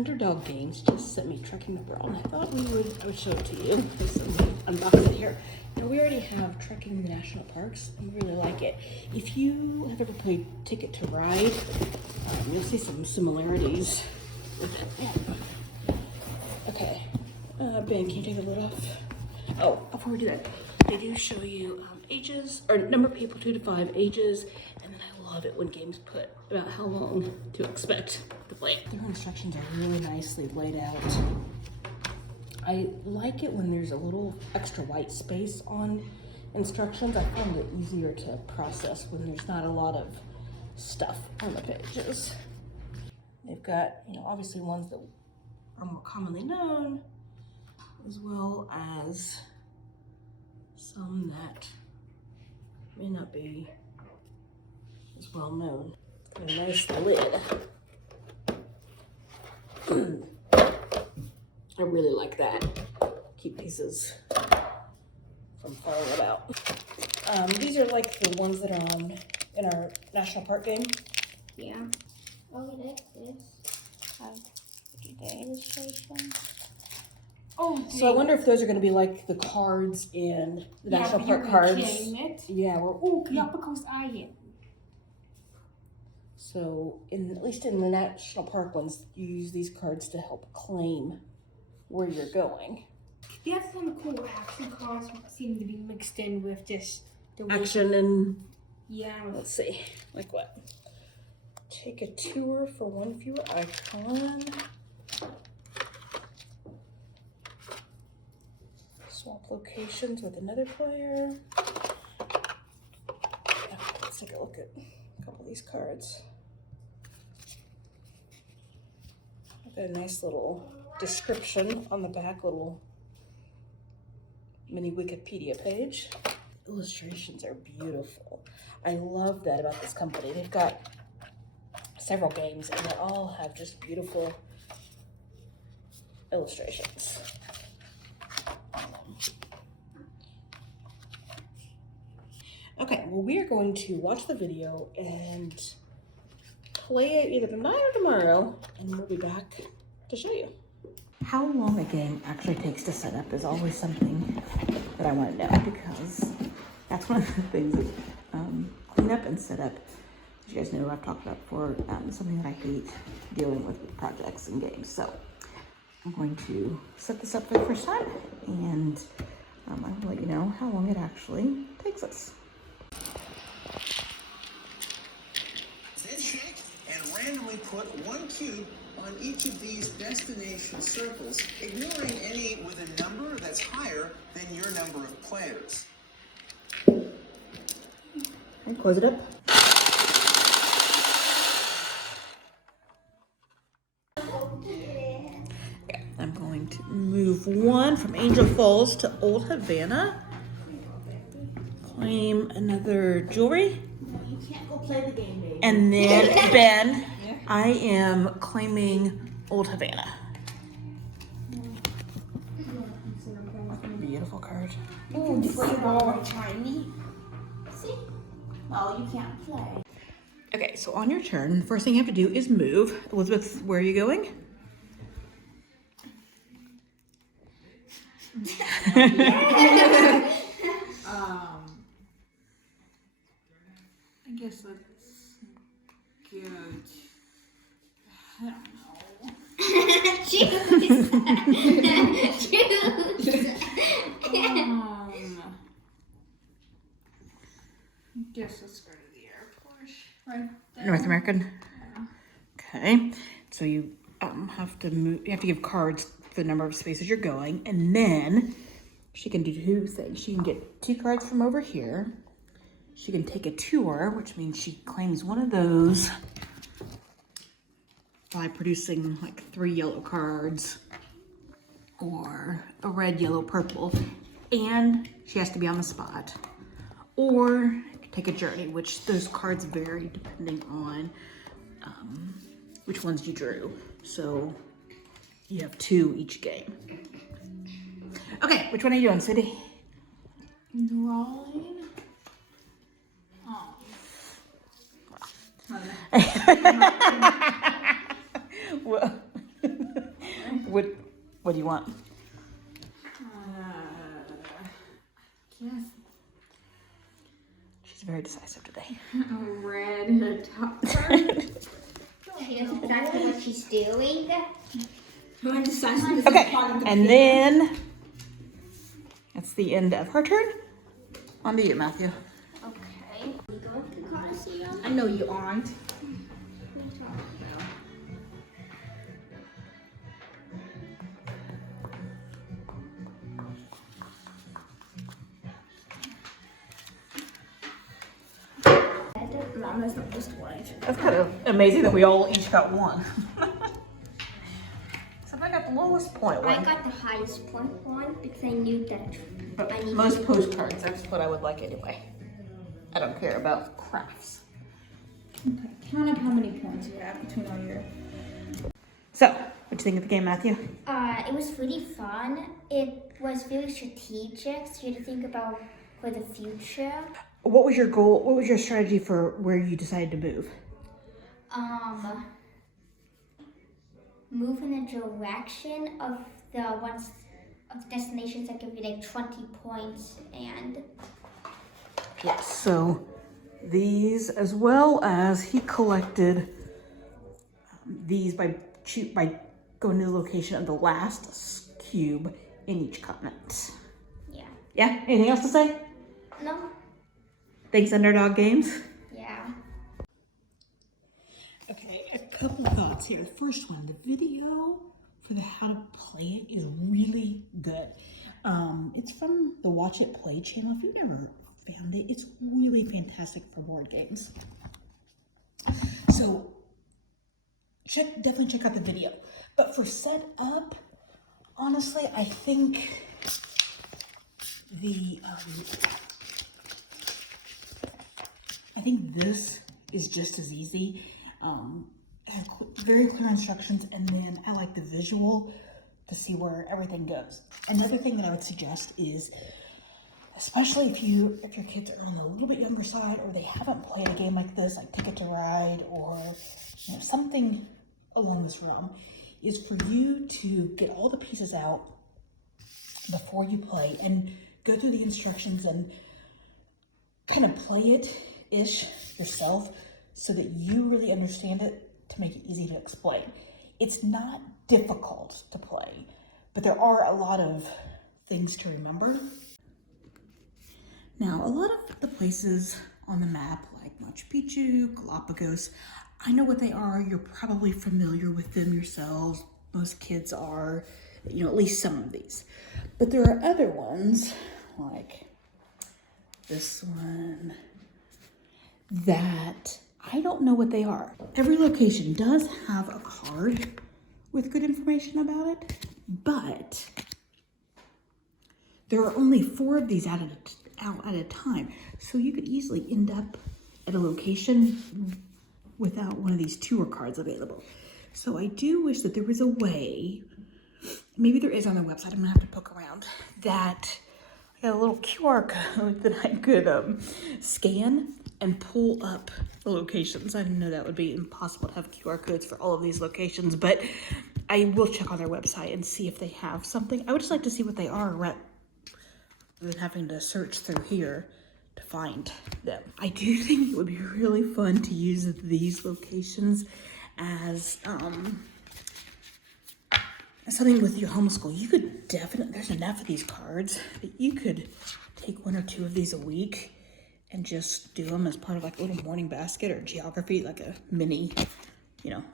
Underdog Games just sent me tracking number on. I thought I would show it to you. So unbox it here. Now we already have Trekking the National Parks, and we really like it. If you have ever played Ticket to Ride, you'll see some similarities with it. Okay, Ben, can you take the lid off? Oh, before we do that, they do show you ages, or number of people, 2 to 5 ages, and then I love it when games put about how long to expect to play it. Their instructions are really nicely laid out. I like it when there's a little extra white space on instructions. I find it easier to process when there's not a lot of stuff on the pages. They've got, obviously ones that are more commonly known, as well as some that may not be as well known. A nice lid. I really like that. Keep pieces from falling about. These are like the ones that are on in our national park game. Yeah. Oh, like this. Have the illustration. Oh, so I wonder if those are going to be like the cards in the national park cards. Yeah, because I am. So at least in the national park ones, you use these cards to help claim where you're going. They have some cool action cards seem to be mixed in with just the action and let's see, like what? Take a tour for one viewer icon. Swap locations with another player. Let's take a look at a couple of these cards. I've got a nice little description on the back, little mini Wikipedia page. Illustrations are beautiful. I love that about this company. They've got several games and they all have just beautiful illustrations. Okay, well, we are going to watch the video and play it either tonight or tomorrow, and we'll be back to show you. How long a game actually takes to set up is always something that I want to know, because that's one of the things that clean up and set up, as you guys know, I've talked about before, something that I hate dealing with projects and games. So I'm going to set this up for the first time, and I will let you know how long it actually takes us. Then check and randomly put one cube on each of these destination circles, ignoring any with a number that's higher than your number of players. And close it up. Okay, I'm going to move one from Angel Falls to Old Havana. Claim another jewelry. No, you can't go play the game, baby. And then, Ben, I am claiming Old Havana. Beautiful card. Oh, football, Chinese. See? Well, you can't play. Okay, so on your turn, the first thing you have to do is move. Elizabeth, where are you going? I guess let's go to, I don't know. Choose. I guess let's go to the airport. Right there. North American? Yeah. Okay, so you have to move, you have to give cards for the number of spaces you're going, and then she can do two things. She can get 2 cards from over here. She can take a tour, which means she claims one of those by producing like 3 yellow cards or a red, yellow, purple, and she has to be on the spot. Or take a journey, which those cards vary depending on which ones you drew. So you have 2 each game. Okay, which one are you doing, Cindy? Drawing. Oh. Well, What do you want? Yes. She's very decisive today. Red, the top part. She knows exactly what she's doing. My decisiveness Okay, is part of the and plan. then that's the end of her turn. On to you, Matthew. Okay. We go to the Coliseum. I know you aren't. Mom, that's not just white. That's kind of amazing that we all each got one. So I got the lowest point I one. got the highest point one because I knew that But I needed most postcards, that's what I would like anyway. I don't care about crafts. Okay, count up how many points you have between all your. So, what do you think of the game, Matthew? It was really fun. It was very strategic, so you had to think about for the future. What was your goal? What was your strategy for where you decided to move? Move in the direction of the ones of the destinations that give you like 20 points and Yes. So these, as well as he collected these by going to the location of the last cube in each continent. yeah. Yeah. Anything else to say? No? Thanks, Underdog Games. Yeah. Okay, a couple thoughts here. The first one, the video for the how to play it is really good. It's from the Watch It Play channel. If you've never found it, it's really fantastic for board games. So definitely check out the video. But for setup, honestly, I think this is just as easy. It has very clear instructions, and then I like the visual to see where everything goes. Another thing that I would suggest is, especially if your kids are on the little bit younger side, or they haven't played a game like this, like Ticket to Ride, or something along this realm, is for you to get all the pieces out before you play and go through the instructions and kind of play it-ish yourself so that you really understand it, to make it easy to explain. It's not difficult to play, but there are a lot of things to remember. Now, a lot of the places on the map, like Machu Picchu, Galapagos, I know what they are. You're probably familiar with them yourselves. Most kids are, at least some of these. But there are other ones, like this one, that I don't know what they are. Every location does have a card with good information about it, but there are only 4 of these out at a time. So you could easily end up at a location without one of these tour cards available. So I do wish that there was a way, maybe there is on their website, I'm gonna have to poke around, that I got a little QR code that I could scan and pull up the locations. I didn't know that would be impossible to have QR codes for all of these locations, but I will check on their website and see if they have something. I would just like to see what they are rather than having to search through here to find them. I do think it would be really fun to use these locations as something with your homeschool. You could definitely, there's enough of these cards that you could take 1 or 2 of these a week and just do them as part of like a little morning basket or geography, like a mini,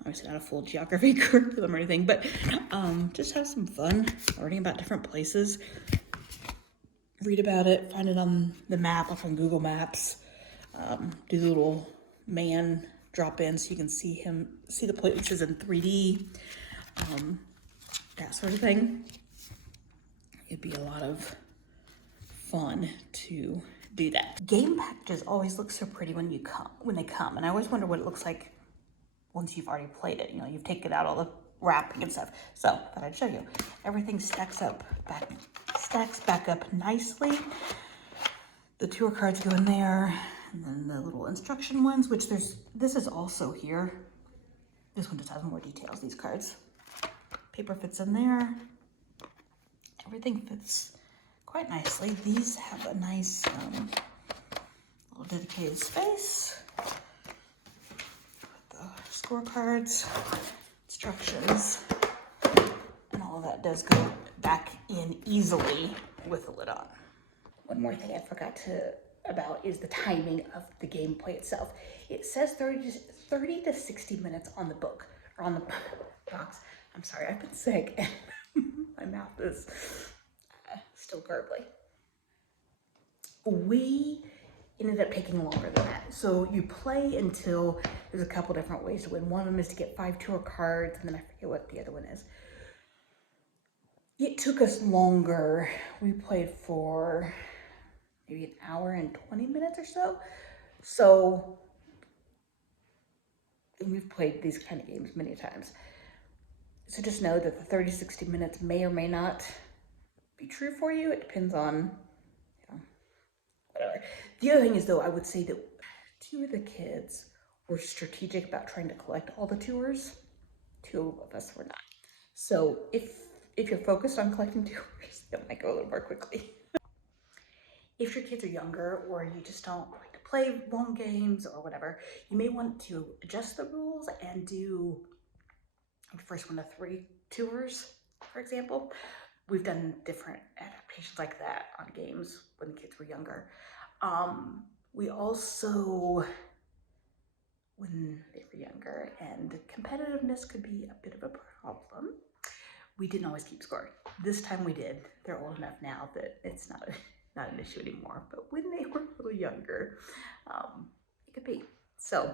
obviously not a full geography curriculum or anything, but just have some fun learning about different places. Read about it, find it on the map, like on Google Maps. Do the little man drop in so you can see the places in 3D, that sort of thing. It'd be a lot of fun to do that. Game packages always look so pretty when they come, and I always wonder what it looks like once you've already played it. You've taken out all the wrapping and stuff. So I thought I'd show you. Everything stacks back up nicely. The tour cards go in there, and then the little instruction ones, which this is also here. This one just has more details, these cards. Paper fits in there. Everything fits quite nicely. These have a nice little dedicated space. With the scorecards, instructions, and all of that does go back in easily with the lid on. One more thing I forgot about is the timing of the gameplay itself. It says 30 to 60 minutes on the book, or on the box. I'm sorry, I've been sick and my mouth is still gurgly. We ended up taking longer than that. So you play until, there's a couple different ways to win. One of them is to get 5 tour cards, and then I forget what the other one is. It took us longer. We played for maybe an hour and 20 minutes or so. So, and we've played these kind of games many times. So just know that the 30, 60 minutes may or may not be true for you. It depends on, you know, whatever. The other thing is, though, I would say that 2 of the kids were strategic about trying to collect all the tours. 2 of us were not. So if you're focused on collecting tours, it might go a little more quickly. If your kids are younger, or you just don't like to play long games or whatever, you may want to adjust the rules and do the first 1 to 3 tours, for example. We've done different adaptations like that on games when the kids were younger. We also, when they were younger and competitiveness could be a bit of a problem, we didn't always keep score. This time we did. They're old enough now that it's not an issue anymore, but when they were a little younger, it could be. So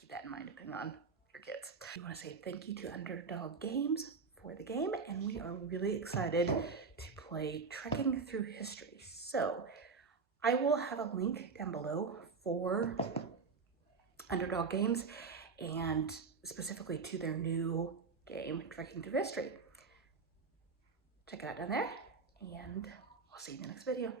keep that in mind depending on your kids. We want to say thank you to Underdog Games for the game, and we are really excited to play Trekking Through History. So I will have a link down below for Underdog Games and specifically to their new game, Trekking Through History. Check it out down there, and I'll see you in the next video.